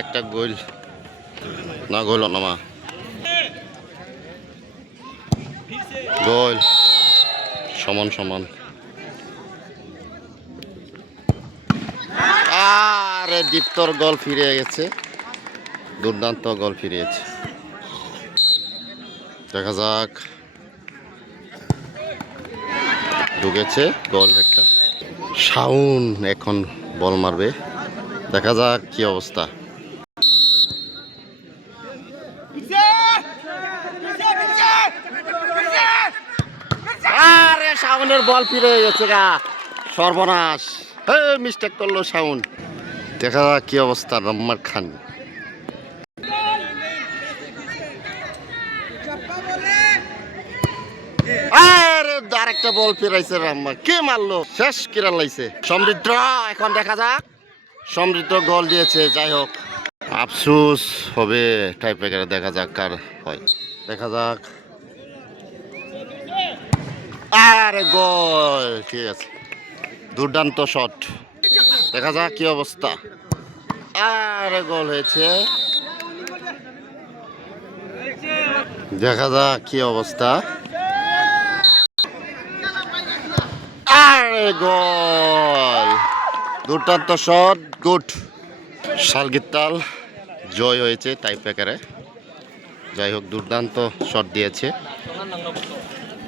একটা গোল না, গোল না মা, গোল সমান সমান। আরে দীপ্তর গোল ফিরে গেছে, দুর্দান্ত গোল ফিরিয়েছে। দেখা যাক, ঢুকেছে গোল একটা। শাউন এখন বল মারবে, দেখা যাক কি অবস্থা। আরে শাউনের বল ফিরে গেছে গা, সর্বনাশ, মিস্টেক করলো শাউন। দেখা যাক কি অবস্থা রম্মার খান। আরে আরেকটা বল ফিরাইছে রাম্মা, কে মারলো, শেষ কিরা লাইছে সমৃদ্ধ। এখন দেখা যাক, সমৃদ্ধ গোল দিয়েছে। যাই হোক, আফসোস হবে টাই ব্রেকারে, দেখা যাক কার হয়, দেখা যাক। আরে গোল, ঠিক আছে, দুর্দান্ত শট। দেখা যাক কি অবস্থা। আরে গোল হয়েছে, দেখা যাক কি অবস্থা। আরে গোল, দুর্দান্ত শট, গুড। শালগিত্তাল জয় হয়েছে টাই ব্রেকারে। যাই হোক, দুর্দান্ত শট দিয়েছে।